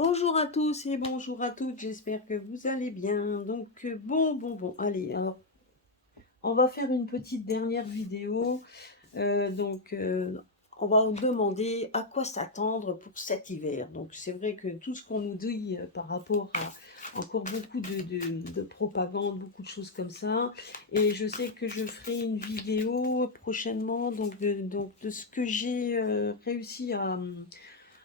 Bonjour à tous et bonjour à toutes, j'espère que vous allez bien. Donc, bon, allez, alors, on va faire une petite dernière vidéo. On va vous demander à quoi s'attendre pour cet hiver. Donc, c'est vrai que tout ce qu'on nous dit par rapport à encore beaucoup de propagande, beaucoup de choses comme ça. Et je sais que je ferai une vidéo prochainement de ce que j'ai réussi à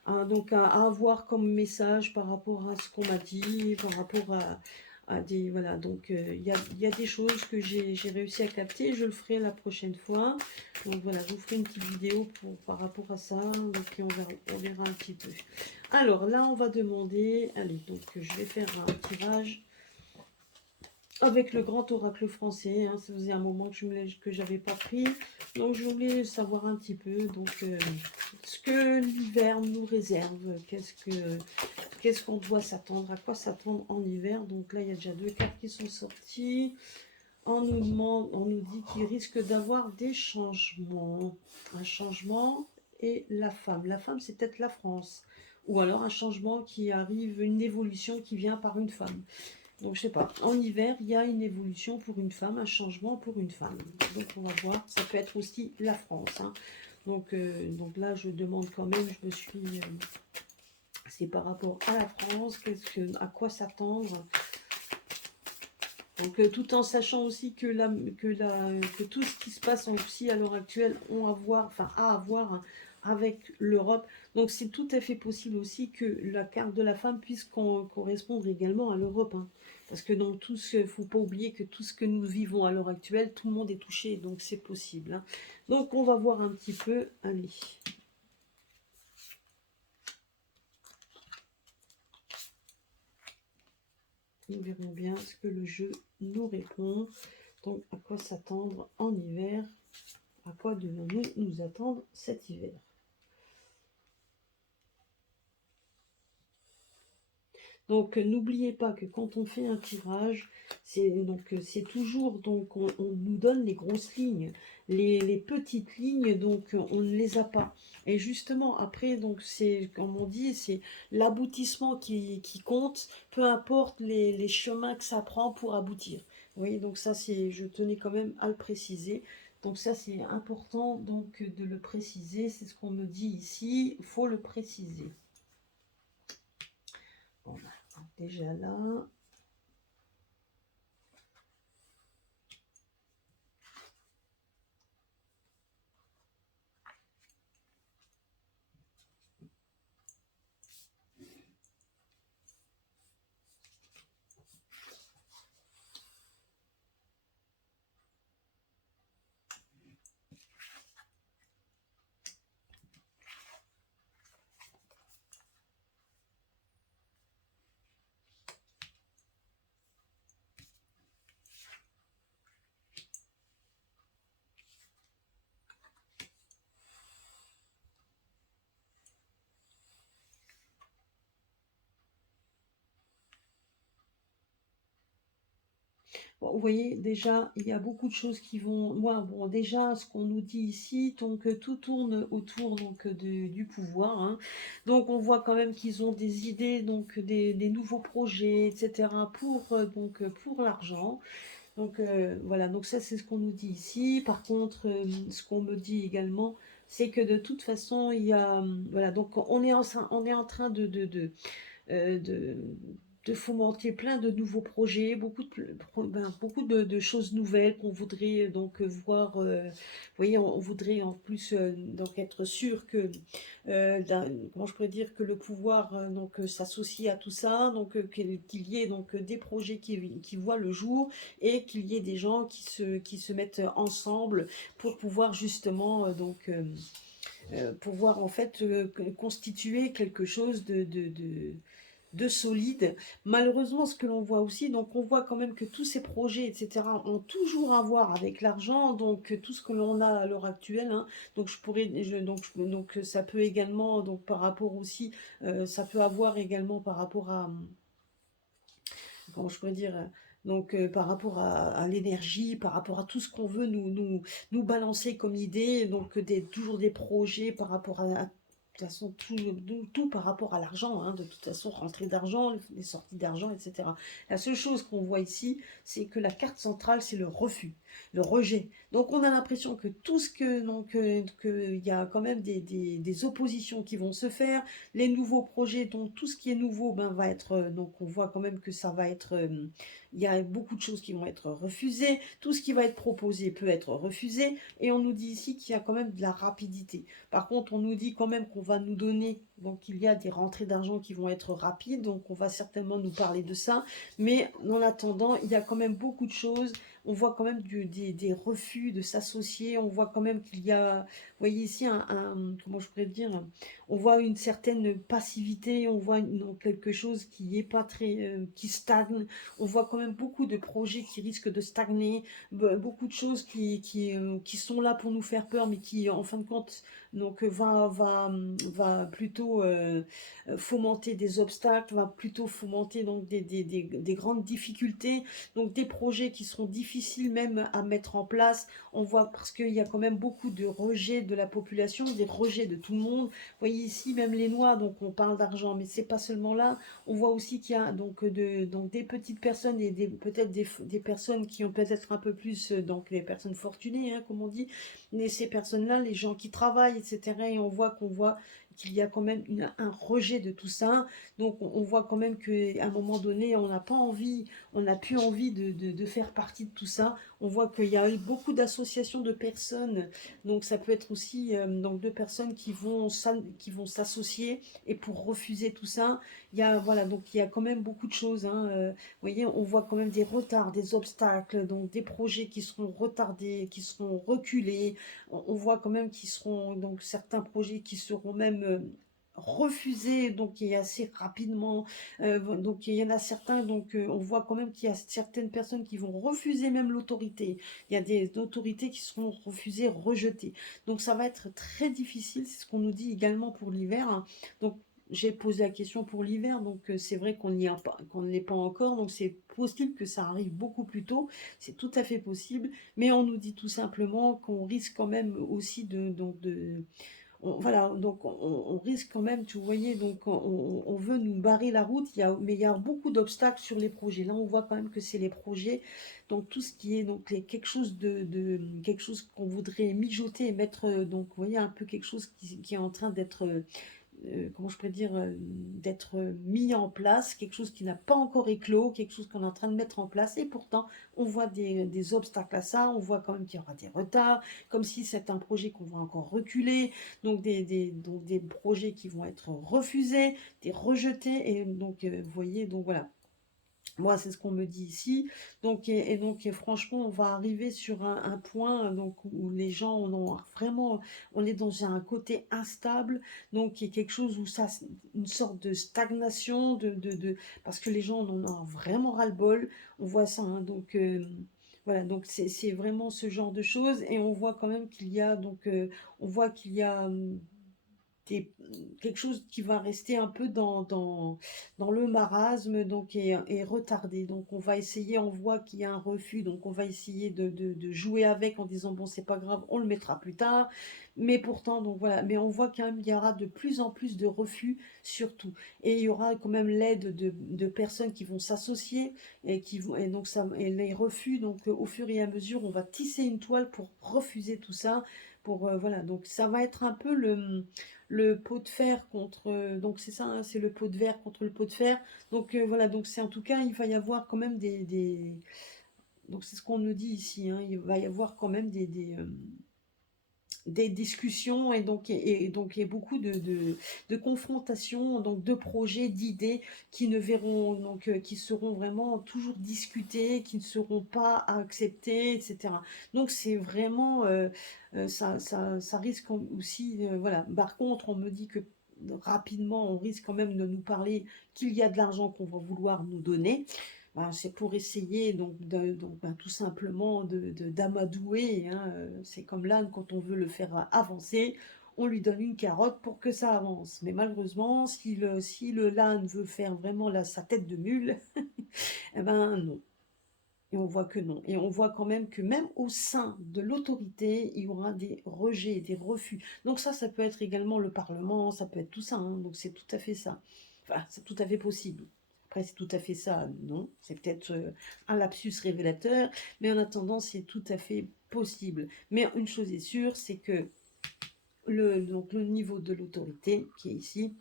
avoir comme message par rapport à ce qu'on m'a dit, par rapport à des... Voilà, donc il y a des choses que j'ai réussi à capter, je le ferai la prochaine fois. Donc voilà, je vous ferai une petite vidéo par rapport à ça, donc on verra un petit peu. Alors là, on va demander... Allez, donc je vais faire un tirage avec le grand oracle français, hein. Ça faisait un moment que j'avais pas pris, donc je voulais savoir un petit peu ce que l'hiver nous réserve, qu'est-ce qu'on doit s'attendre, à quoi s'attendre en hiver. Donc là, il y a déjà deux cartes qui sont sorties. On nous dit qu'il risque d'avoir des changements, un changement et la femme. La femme, c'est peut-être la France, ou alors un changement qui arrive, une évolution qui vient par une femme. Donc, je sais pas. En hiver, il y a une évolution pour une femme, un changement pour une femme. Donc, on va voir. Ça peut être aussi la France, hein. Donc là, je demande quand même, je me suis... c'est par rapport à la France, à quoi s'attendre. Donc, tout en sachant aussi que tout ce qui se passe aussi à l'heure actuelle a à voir avec l'Europe. Donc, c'est tout à fait possible aussi que la carte de la femme puisse correspondre également à l'Europe, hein. Parce que dans tout ce, faut pas oublier que tout ce que nous vivons à l'heure actuelle, tout le monde est touché, donc c'est possible, hein. Donc, on va voir un petit peu. Allez. Nous verrons bien ce que le jeu nous répond. Donc, à quoi s'attendre en hiver? À quoi devons-nous nous attendre cet hiver? Donc, n'oubliez pas que quand on fait un tirage, c'est toujours, donc on nous donne les grosses lignes. Les petites lignes, donc on ne les a pas. Et justement, après, donc c'est, comme on dit, c'est l'aboutissement qui compte, peu importe les chemins que ça prend pour aboutir. Oui, donc ça, je tenais quand même à le préciser. Donc ça, c'est important donc de le préciser. C'est ce qu'on me dit ici. Il faut le préciser. Bon, déjà là. Bon, vous voyez, déjà, il y a beaucoup de choses qui vont... Moi, bon, déjà, ce qu'on nous dit ici, donc tout tourne autour du pouvoir, hein. Donc, on voit quand même qu'ils ont des idées, donc des nouveaux projets, etc., pour l'argent. Donc, voilà, donc ça, c'est ce qu'on nous dit ici. Par contre, ce qu'on me dit également, c'est que de toute façon, il y a... Voilà, donc on est en train de de fomenter plein de nouveaux projets, beaucoup de choses nouvelles qu'on voudrait donc voir. Vous voyez, on voudrait en plus donc être sûr que, comment je pourrais dire, que le pouvoir s'associe à tout ça, donc qu'il y ait donc des projets qui voient le jour et qu'il y ait des gens qui se mettent ensemble pour pouvoir justement pouvoir en fait constituer quelque chose de solide. Malheureusement, ce que l'on voit aussi, donc on voit quand même que tous ces projets, etc., ont toujours à voir avec l'argent, donc tout ce que l'on a à l'heure actuelle, hein. Donc donc ça peut également, donc par rapport aussi, ça peut avoir également par rapport à, comment je pourrais dire, par rapport à l'énergie, par rapport à tout ce qu'on veut nous balancer comme idée, donc toujours des projets par rapport toute façon, tout par rapport à l'argent, hein, de toute façon, rentrée d'argent, les sorties d'argent, etc. La seule chose qu'on voit ici, c'est que la carte centrale, c'est le refus, le rejet. Donc on a l'impression que tout ce que, donc, il y a quand même des oppositions qui vont se faire, les nouveaux projets, donc tout ce qui est nouveau, ben, va être, donc on voit quand même que ça va être, il y a beaucoup de choses qui vont être refusées, tout ce qui va être proposé peut être refusé, et on nous dit ici qu'il y a quand même de la rapidité. Par contre, on nous dit quand même qu'on va nous donner, donc il y a des rentrées d'argent qui vont être rapides, donc on va certainement nous parler de ça, mais en attendant, il y a quand même beaucoup de choses, on voit quand même des refus de s'associer, on voit quand même qu'il y a, vous voyez ici, comment je pourrais dire, on voit une certaine passivité, on voit quelque chose qui est pas très, qui stagne, on voit quand même beaucoup de projets qui risquent de stagner, beaucoup de choses qui sont là pour nous faire peur, mais qui, en fin de compte, donc va plutôt fomenter des obstacles, va plutôt fomenter donc des grandes difficultés, donc des projets qui seront difficiles même à mettre en place. On voit parce qu'il y a quand même beaucoup de rejets de la population, des rejets de tout le monde. Vous voyez ici même les noix, donc on parle d'argent, mais c'est pas seulement là. On voit aussi qu'il y a donc des petites personnes et peut-être des personnes qui ont peut-être un peu plus, donc les personnes fortunées, hein, comme on dit, mais ces personnes-là, les gens qui travaillent, etc. Et on voit qu'il y a quand même un rejet de tout ça. Donc on voit quand même qu'à un moment donné, on n'a pas envie, on n'a plus envie de faire partie de tout ça. On voit qu'il y a eu beaucoup d'associations de personnes, donc ça peut être aussi donc de personnes qui vont s'associer et pour refuser tout ça. Il y a voilà, donc il y a quand même beaucoup de choses, hein. Vous voyez, on voit quand même des retards, des obstacles, donc des projets qui seront retardés, qui seront reculés. On voit quand même qu'ils seront donc certains projets qui seront même refusés donc et assez rapidement. Donc il y en a certains, donc on voit quand même qu'il y a certaines personnes qui vont refuser même l'autorité. Il y a des autorités qui seront refusées, rejetées. Donc ça va être très difficile, c'est ce qu'on nous dit également pour l'hiver, hein. Donc j'ai posé la question pour l'hiver, donc c'est vrai qu'on n'y a pas, qu'on ne l'est pas encore, donc c'est possible que ça arrive beaucoup plus tôt, c'est tout à fait possible, mais on nous dit tout simplement qu'on risque quand même aussi voilà, donc on risque quand même, tu voyais, donc on veut nous barrer la route, mais il y a beaucoup d'obstacles sur les projets. Là, on voit quand même que c'est les projets, donc tout ce qui est donc quelque chose quelque chose qu'on voudrait mijoter et mettre, donc vous voyez un peu quelque chose qui est en train d'être comment je pourrais dire, d'être mis en place, quelque chose qui n'a pas encore éclos, quelque chose qu'on est en train de mettre en place, et pourtant on voit des obstacles à ça, on voit quand même qu'il y aura des retards, comme si c'est un projet qu'on va encore reculer, donc donc des projets qui vont être refusés, des rejetés, et donc vous voyez, donc voilà. Moi, c'est ce qu'on me dit ici. Donc, et donc, et franchement, on va arriver sur un point donc, où les gens ont vraiment, on est dans un côté instable, donc il y a quelque chose où ça, une sorte de stagnation, parce que les gens en ont vraiment ras-le-bol. On voit ça, hein, donc voilà, donc c'est vraiment ce genre de choses, et on voit quand même qu'il y a donc, on voit qu'il y a des- quelque chose qui va rester un peu dans le marasme donc et retardé. Donc on va essayer, on voit qu'il y a un refus, donc on va essayer de jouer avec en disant bon c'est pas grave, on le mettra plus tard. Mais pourtant, donc voilà, mais on voit quand même qu'il y aura de plus en plus de refus surtout. Et il y aura quand même l'aide de personnes qui vont s'associer et qui vont et donc ça et les refus, donc au fur et à mesure, on va tisser une toile pour refuser tout ça. Pour voilà, donc ça va être un peu le pot de fer contre, donc c'est ça, hein, c'est le pot de verre contre le pot de fer. Donc voilà, donc c'est en tout cas, il va y avoir quand même donc c'est ce qu'on nous dit ici, hein, il va y avoir quand même des discussions, et donc il y a beaucoup de confrontations, donc de projets, d'idées qui ne verront donc qui seront vraiment toujours discutés, qui ne seront pas acceptés, etc. Donc c'est vraiment ça risque aussi voilà. Par contre, on me dit que rapidement on risque quand même de nous parler qu'il y a de l'argent qu'on va vouloir nous donner. Ben, c'est pour essayer ben, tout simplement d'amadouer, hein, c'est comme l'âne quand on veut le faire avancer, on lui donne une carotte pour que ça avance. Mais malheureusement, si le l'âne veut faire vraiment sa tête de mule, eh ben non. Et on voit que non. Et on voit quand même que même au sein de l'autorité, il y aura des rejets, des refus. Donc ça peut être également le Parlement, ça peut être tout ça, hein. Donc c'est tout à fait ça. Enfin, c'est tout à fait possible. Après, c'est tout à fait ça, non. C'est peut-être un lapsus révélateur, mais en attendant, c'est tout à fait possible. Mais une chose est sûre, c'est que donc le niveau de l'autorité qui est ici,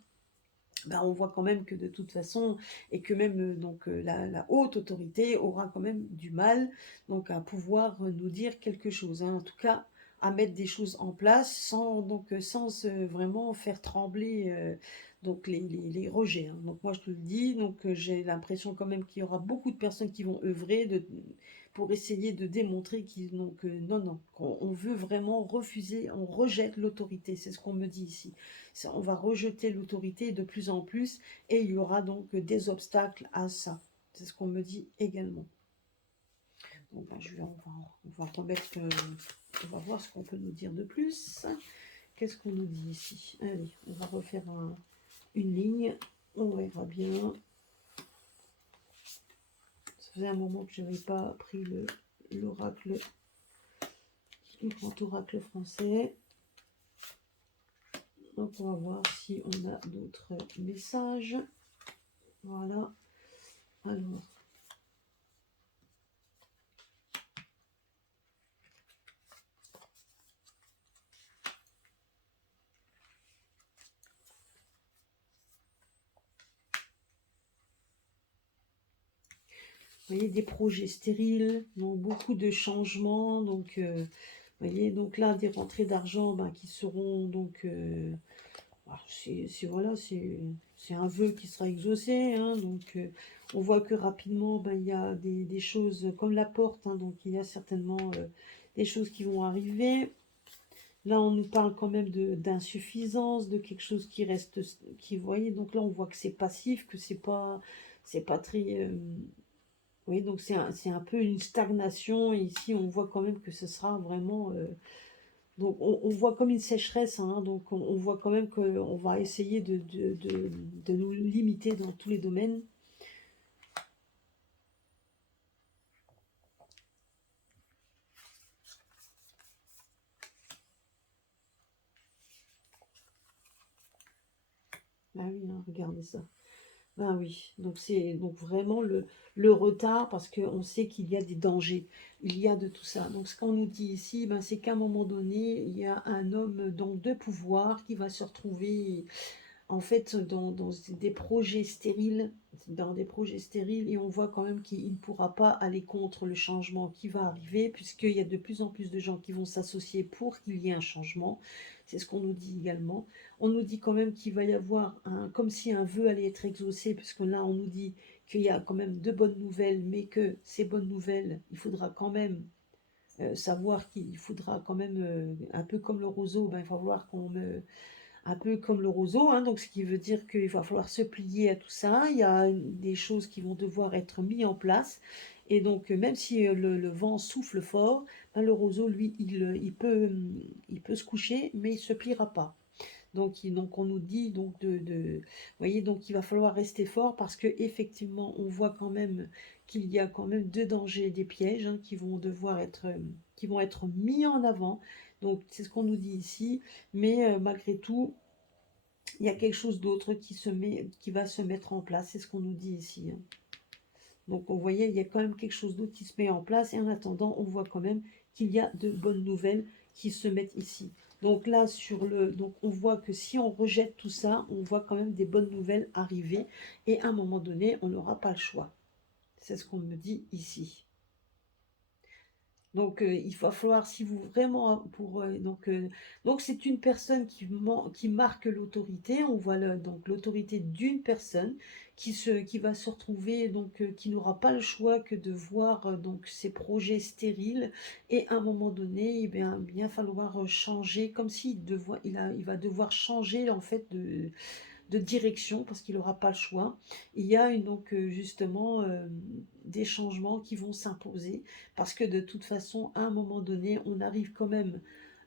ben, on voit quand même que de toute façon, et que même donc la haute autorité aura quand même du mal donc à pouvoir nous dire quelque chose, hein. En tout cas, à mettre des choses en place sans sans vraiment faire trembler donc les rejets, hein. Donc moi je te le dis, donc j'ai l'impression quand même qu'il y aura beaucoup de personnes qui vont œuvrer pour essayer de démontrer qu'ils donc non non, on veut vraiment refuser, on rejette l'autorité, c'est ce qu'on me dit ici. On va rejeter l'autorité de plus en plus et il y aura donc des obstacles à ça. C'est ce qu'on me dit également. Donc, ben, on va remettre, on va voir ce qu'on peut nous dire de plus. Qu'est-ce qu'on nous dit ici? Allez, on va refaire une ligne. On verra bien. Ça faisait un moment que je n'avais pas pris l'oracle, le grand oracle français. Donc on va voir si on a d'autres messages. Voilà. Alors. Vous voyez, des projets stériles, donc beaucoup de changements. Donc, vous voyez, donc là, des rentrées d'argent ben, qui seront donc... voilà, c'est un vœu qui sera exaucé, hein. Donc, on voit que rapidement, ben, il y a des choses comme la porte, hein. Donc, il y a certainement des choses qui vont arriver. Là, on nous parle quand même d'insuffisance, de quelque chose qui reste... Vous voyez, donc là, on voit que c'est passif, que c'est pas très... oui, donc c'est un peu une stagnation. Et ici, on voit quand même que ce sera vraiment... donc, on voit comme une sécheresse, hein. Donc, on voit quand même qu'on va essayer de nous limiter dans tous les domaines. Ah oui, hein, regardez ça. Ben oui, donc c'est donc vraiment le retard parce qu'on sait qu'il y a des dangers, il y a de tout ça. Donc ce qu'on nous dit ici, ben, c'est qu'à un moment donné, il y a un homme donc, de pouvoir qui va se retrouver en fait dans des projets stériles, et on voit quand même qu'il ne pourra pas aller contre le changement qui va arriver, puisqu'il y a de plus en plus de gens qui vont s'associer pour qu'il y ait un changement. C'est ce qu'on nous dit également. On nous dit quand même qu'il va y avoir comme si un vœu allait être exaucé, puisque là on nous dit qu'il y a quand même de bonnes nouvelles, mais que ces bonnes nouvelles, il faudra quand même savoir qu'il faudra quand même, un peu comme le roseau, ben, il va falloir qu'on un peu comme le roseau, hein, donc ce qui veut dire qu'il va falloir se plier à tout ça. Il y a des choses qui vont devoir être mises en place. Et donc, même si le vent souffle fort, ben, le roseau, lui, il peut se coucher, mais il ne se pliera pas. Donc on nous dit donc vous voyez, donc il va falloir rester fort parce que effectivement on voit quand même qu'il y a quand même deux dangers, des pièges, hein, qui vont être mis en avant. Donc c'est ce qu'on nous dit ici, mais malgré tout il y a quelque chose d'autre qui va se mettre en place. C'est ce qu'on nous dit ici, hein. Donc on voyait, il y a quand même quelque chose d'autre qui se met en place. Et en attendant, on voit quand même qu'il y a de bonnes nouvelles qui se mettent ici. Donc là, donc on voit que si on rejette tout ça, on voit quand même des bonnes nouvelles arriver. Et à un moment donné, on n'aura pas le choix. C'est ce qu'on me dit ici. Donc, il va falloir, si vous vraiment, donc c'est une personne qui marque l'autorité. On voit donc l'autorité d'une personne qui va se retrouver, donc qui n'aura pas le choix que de voir donc ses projets stériles. Et à un moment donné, bien falloir changer, comme il va devoir changer en fait de direction parce qu'il n'aura pas le choix. Il y a donc justement des changements qui vont s'imposer parce que de toute façon, à un moment donné, on arrive quand même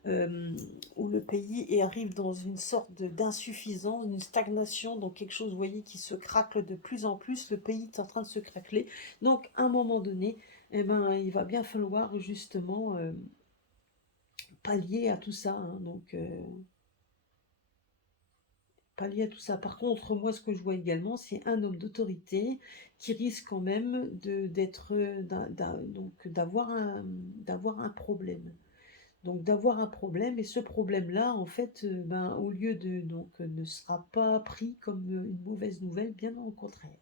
euh, où le pays arrive dans une sorte d'insuffisance, une stagnation, donc quelque chose, vous voyez, qui se craque de plus en plus, le pays est en train de se craqueler. Donc, à un moment donné, eh ben, il va bien falloir justement pallier à tout ça, hein. Donc, pallier à tout ça. Par contre, moi, ce que je vois également, c'est un homme d'autorité qui risque quand même d'être, donc d'avoir un problème. Donc d'avoir un problème, et ce problème-là, en fait, ben, au lieu de, donc, ne sera pas pris comme une mauvaise nouvelle, bien au contraire.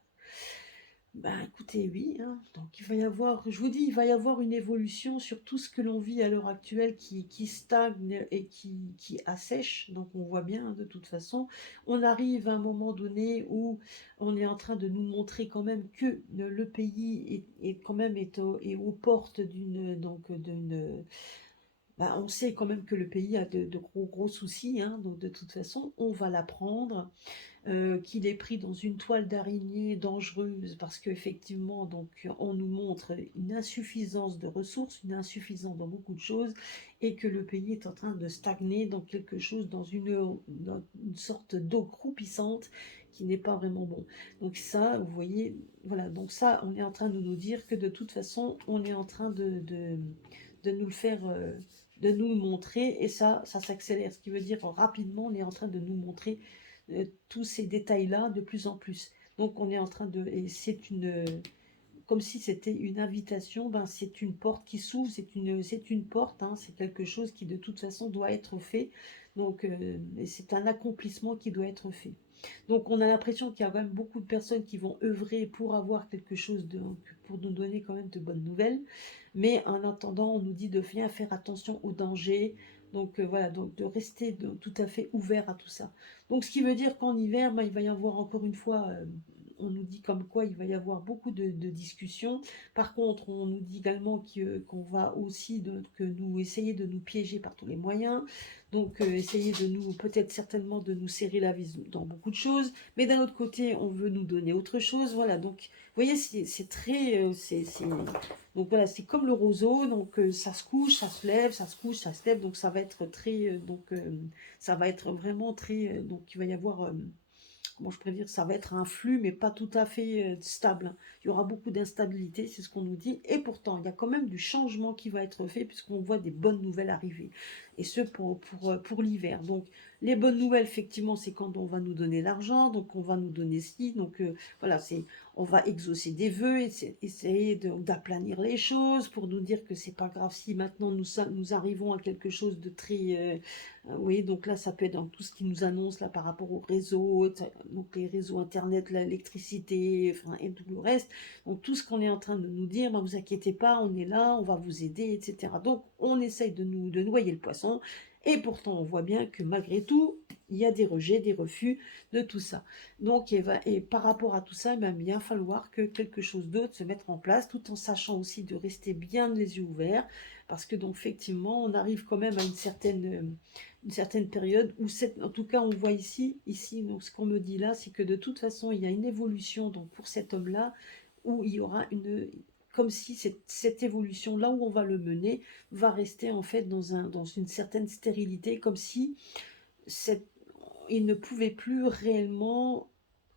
Ben écoutez, oui, hein. Donc il va y avoir, je vous dis, il va y avoir une évolution sur tout ce que l'on vit à l'heure actuelle qui stagne et qui assèche. Donc on voit bien, hein, de toute façon, on arrive à un moment donné où on est en train de nous montrer quand même que le pays est quand même est aux portes d'une, bah, on sait quand même que le pays a de gros soucis, hein, donc de toute façon, on va l'apprendre, qu'il est pris dans une toile d'araignée dangereuse parce qu'effectivement, donc, on nous montre une insuffisance de ressources, une insuffisance dans beaucoup de choses, et que le pays est en train de stagner dans quelque chose, dans une sorte d'eau croupissante qui n'est pas vraiment bon. Donc ça, vous voyez, voilà, donc ça, on est en train de nous dire que de toute façon, on est en train de nous le faire, de nous le montrer, et ça s'accélère, ce qui veut dire rapidement, on est en train de nous montrer tous ces détails-là de plus en plus. Donc on est en train de, et c'est comme si c'était une invitation, ben c'est une porte qui s'ouvre, c'est une porte, hein, c'est quelque chose qui de toute façon doit être fait. Donc et c'est un accomplissement qui doit être fait. Donc on a l'impression qu'il y a quand même beaucoup de personnes qui vont œuvrer pour avoir quelque chose de, pour nous donner quand même de bonnes nouvelles. Mais en attendant, on nous dit de bien faire attention aux dangers. Donc voilà, donc de rester tout à fait ouvert à tout ça. Donc ce qui veut dire qu'en hiver, ben, il va y avoir encore une fois, on nous dit comme quoi il va y avoir beaucoup de discussions. Par contre, on nous dit également qu'on va aussi que nous essayer de nous piéger par tous les moyens. Donc essayer de nous, peut-être certainement de nous serrer la vis dans beaucoup de choses. Mais d'un autre côté, on veut nous donner autre chose. Voilà, donc vous voyez, c'est très, donc voilà, c'est comme le roseau, donc ça se couche, ça se lève, ça se couche, ça se lève, donc ça va être très, ça va être vraiment très, donc il va y avoir, comment je pourrais dire, ça va être un flux, mais pas tout à fait stable, hein. Il y aura beaucoup d'instabilité, c'est ce qu'on nous dit, et pourtant, il y a quand même du changement qui va être fait, puisqu'on voit des bonnes nouvelles arriver, et ce pour l'hiver. Donc, les bonnes nouvelles, effectivement, c'est quand on va nous donner l'argent, donc on va nous donner ci, donc voilà, on va exaucer des vœux, essayer d'aplanir les choses, pour nous dire que c'est pas grave si maintenant nous arrivons à quelque chose de très, oui, donc là, ça peut être dans tout ce qui nous annonce là par rapport aux réseaux, donc les réseaux internet, l'électricité, enfin, et tout le reste. Donc tout ce qu'on est en train de nous dire, ben, vous inquiétez pas, on est là, on va vous aider, etc. Donc on essaye de noyer le poisson, et pourtant on voit bien que malgré tout, il y a des rejets, des refus de tout ça. Donc et par rapport à tout ça, il va bien falloir que quelque chose d'autre se mette en place, tout en sachant aussi de rester bien les yeux ouverts, parce que donc effectivement, on arrive quand même à une certaine période où en tout cas on voit ici donc ce qu'on me dit là, c'est que de toute façon il y a une évolution donc pour cet homme-là, où il y aura comme si cette évolution là où on va le mener va rester en fait dans une certaine stérilité, comme si cette, il ne pouvait plus réellement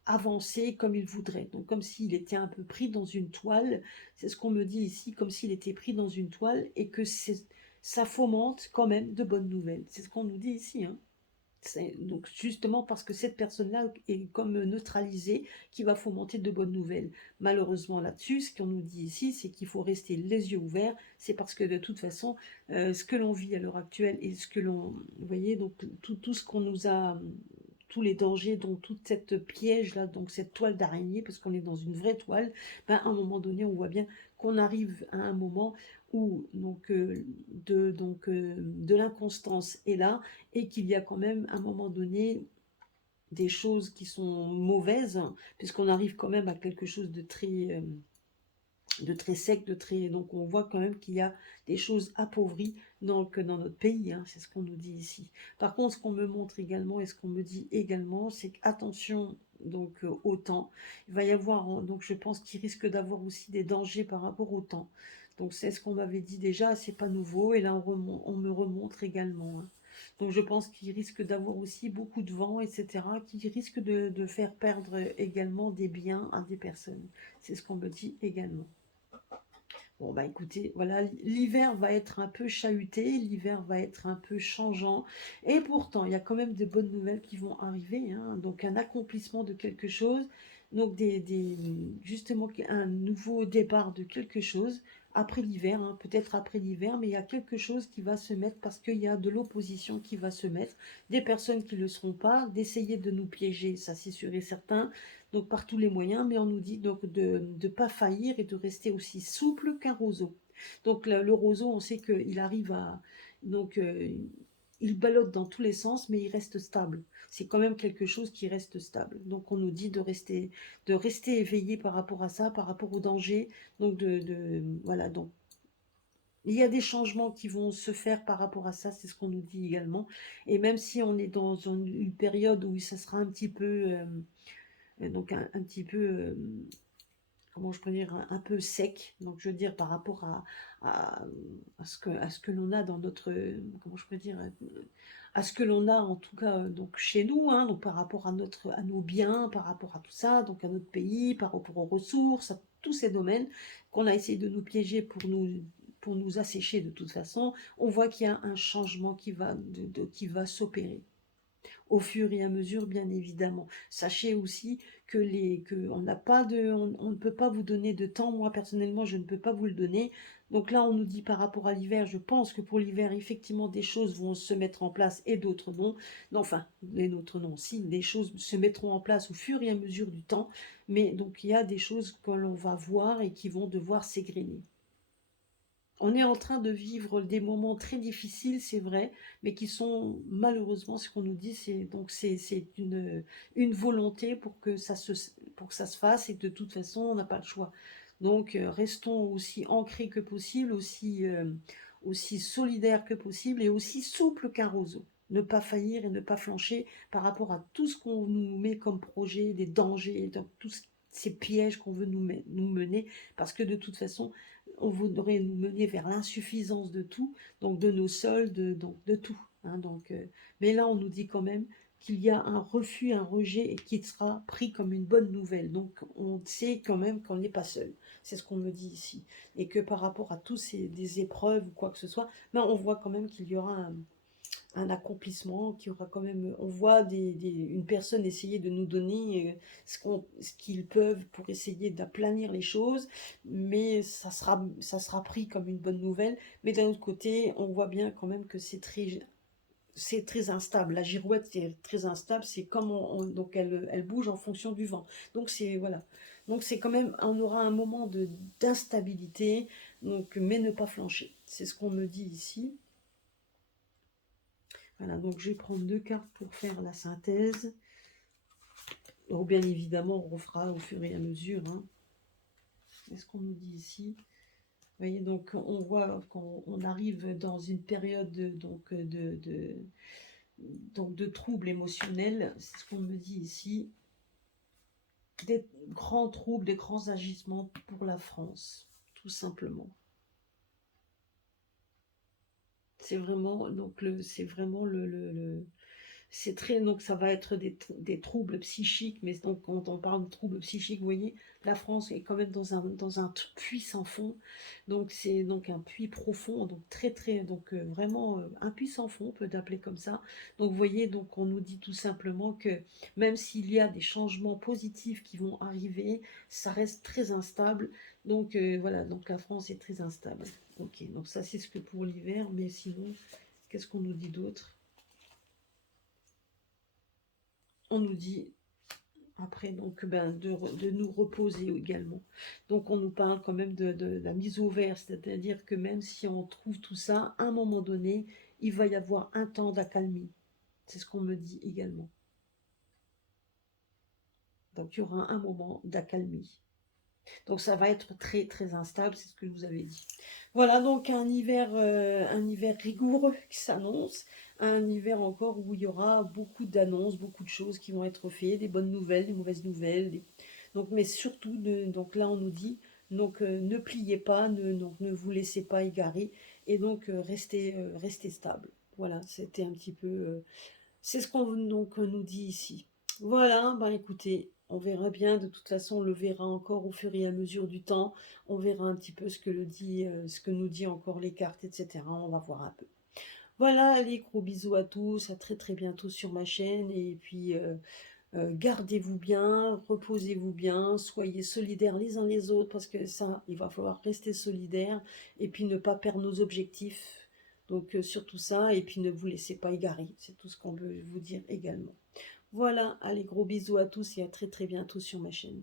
avancer comme il voudrait. Donc comme s'il était un peu pris dans une toile, c'est ce qu'on me dit ici, comme s'il était pris dans une toile, et que ça fomente quand même de bonnes nouvelles. C'est ce qu'on nous dit ici, hein. Donc justement parce que cette personne-là est comme neutralisée, qui va fomenter de bonnes nouvelles. Malheureusement là-dessus, ce qu'on nous dit ici, c'est qu'il faut rester les yeux ouverts. C'est parce que de toute façon, ce que l'on vit à l'heure actuelle, et ce que l'on, vous voyez, donc tout ce qu'on nous a, tous les dangers, donc toute cette piège là, donc cette toile d'araignée, parce qu'on est dans une vraie toile, ben, à un moment donné, on voit bien qu'on arrive à un moment où de l'inconstance est là, et qu'il y a quand même à un moment donné des choses qui sont mauvaises, puisqu'on arrive quand même à quelque chose de très sec, donc on voit quand même qu'il y a des choses appauvries dans notre pays, hein, c'est ce qu'on nous dit ici. Par contre, ce qu'on me montre également et ce qu'on me dit également, c'est qu'attention donc au temps. Il va y avoir, donc je pense qu'il risque d'avoir aussi des dangers par rapport au temps. Donc c'est ce qu'on m'avait dit déjà, c'est pas nouveau, et là on me remontre également, hein. Donc je pense qu'il risque d'avoir aussi beaucoup de vent, etc., qui risque de faire perdre également des biens à des personnes. C'est ce qu'on me dit également. Bon, bah écoutez, voilà, l'hiver va être un peu chahuté, l'hiver va être un peu changeant, et pourtant, il y a quand même de bonnes nouvelles qui vont arriver, hein. Donc un accomplissement de quelque chose, donc justement un nouveau départ de quelque chose après l'hiver, hein, peut-être après l'hiver, mais il y a quelque chose qui va se mettre parce qu'il y a de l'opposition qui va se mettre, des personnes qui ne le seront pas, d'essayer de nous piéger, ça c'est sûr et certain, donc par tous les moyens, mais on nous dit donc de ne pas faillir et de rester aussi souple qu'un roseau. Donc le roseau, on sait qu'il arrive à... Donc il ballotte dans tous les sens, mais il reste stable. C'est quand même quelque chose qui reste stable. Donc on nous dit de rester éveillé par rapport à ça, par rapport au danger. Donc voilà, donc il y a des changements qui vont se faire par rapport à ça, c'est ce qu'on nous dit également. Et même si on est dans une période où ça sera un petit peu... donc un petit peu, comment je pourrais dire, un peu sec, donc je veux dire par rapport à, à ce que l'on a dans notre, comment je pourrais dire, à ce que l'on a en tout cas donc chez nous, hein, donc par rapport à nos biens, par rapport à tout ça, donc à notre pays, par rapport aux ressources, à tous ces domaines qu'on a essayé de nous piéger pour nous assécher de toute façon, on voit qu'il y a un changement qui va s'opérer au fur et à mesure, bien évidemment. Sachez aussi que on n'a pas on ne peut pas vous donner de temps. Moi, personnellement, je ne peux pas vous le donner. Donc là, on nous dit par rapport à l'hiver, je pense que pour l'hiver, effectivement, des choses vont se mettre en place et d'autres non. Non, enfin, les nôtres non. Si, des choses se mettront en place au fur et à mesure du temps. Mais donc, il y a des choses que l'on va voir et qui vont devoir s'égrener. On est en train de vivre des moments très difficiles, c'est vrai, mais qui sont malheureusement, ce qu'on nous dit, c'est une volonté pour que ça se fasse, et de toute façon, on n'a pas le choix. Donc, restons aussi ancrés que possible, aussi solidaires que possible, et aussi souples qu'un roseau. Ne pas faillir et ne pas flancher par rapport à tout ce qu'on nous met comme projet, des dangers, tous ces pièges qu'on veut nous mener, parce que de toute façon, on voudrait nous mener vers l'insuffisance de tout, donc de nos sols, donc de tout, hein, mais là, on nous dit quand même qu'il y a un refus, un rejet, et qui sera pris comme une bonne nouvelle. Donc, on sait quand même qu'on n'est pas seul. C'est ce qu'on me dit ici. Et que par rapport à des épreuves ou quoi que ce soit, ben, on voit quand même qu'il y aura un accomplissement, qui aura quand même, on voit une personne essayer de nous donner ce qu'ils peuvent pour essayer d'aplanir les choses, mais ça sera pris comme une bonne nouvelle. Mais d'un autre côté, on voit bien quand même que c'est très instable. La girouette est très instable, c'est comme donc elle bouge en fonction du vent. Donc c'est voilà. Donc c'est quand même, on aura un moment d'instabilité, donc mais ne pas flancher. C'est ce qu'on me dit ici. Voilà, donc je vais prendre deux cartes pour faire la synthèse. Donc bien évidemment, on refera au fur et à mesure, hein. C'est ce qu'on nous dit ici. Vous voyez, donc on voit qu'on arrive dans une période donc de troubles émotionnels. C'est ce qu'on me dit ici. Des grands troubles, des grands agissements pour la France, tout simplement. C'est vraiment, donc c'est vraiment c'est très, donc ça va être des troubles psychiques, mais donc quand on parle de troubles psychiques, vous voyez, la France est quand même dans un puits sans fond, donc c'est donc un puits profond, donc donc vraiment un puits sans fond, on peut l'appeler comme ça. Donc vous voyez, donc on nous dit tout simplement que même s'il y a des changements positifs qui vont arriver, ça reste très instable, donc voilà, donc la France est très instable. Ok, donc ça c'est ce que pour l'hiver, mais sinon, qu'est-ce qu'on nous dit d'autre? On nous dit après donc ben, de nous reposer également. Donc on nous parle quand même de la mise au vert, c'est-à-dire que même si on trouve tout ça, à un moment donné, il va y avoir un temps d'accalmie. C'est ce qu'on me dit également. Donc il y aura un moment d'accalmie. Donc ça va être très très instable, c'est ce que je vous avais dit. Voilà, donc un hiver rigoureux qui s'annonce, un hiver encore où il y aura beaucoup d'annonces, beaucoup de choses qui vont être faites, des bonnes nouvelles, des mauvaises nouvelles. Donc, mais surtout, donc là on nous dit Donc ne pliez pas, donc ne vous laissez pas égarer et donc restez stable. Voilà, c'était un petit peu, c'est ce qu'on donc nous dit ici. Voilà, bah, écoutez, on verra bien, de toute façon, on le verra encore au fur et à mesure du temps. On verra un petit peu ce que nous dit encore les cartes et cetera. On va voir un peu. Voilà, allez, gros bisous à tous, à très, très bientôt sur ma chaîne et puis, gardez-vous bien, reposez-vous bien, soyez solidaires les uns les autres parce que ça, il va falloir rester solidaires et puis ne pas perdre nos objectifs. Donc surtout ça, et puis ne vous laissez pas égarer, c'est tout ce qu'on veut vous dire également. Voilà, allez, gros bisous à tous et à très très bientôt sur ma chaîne.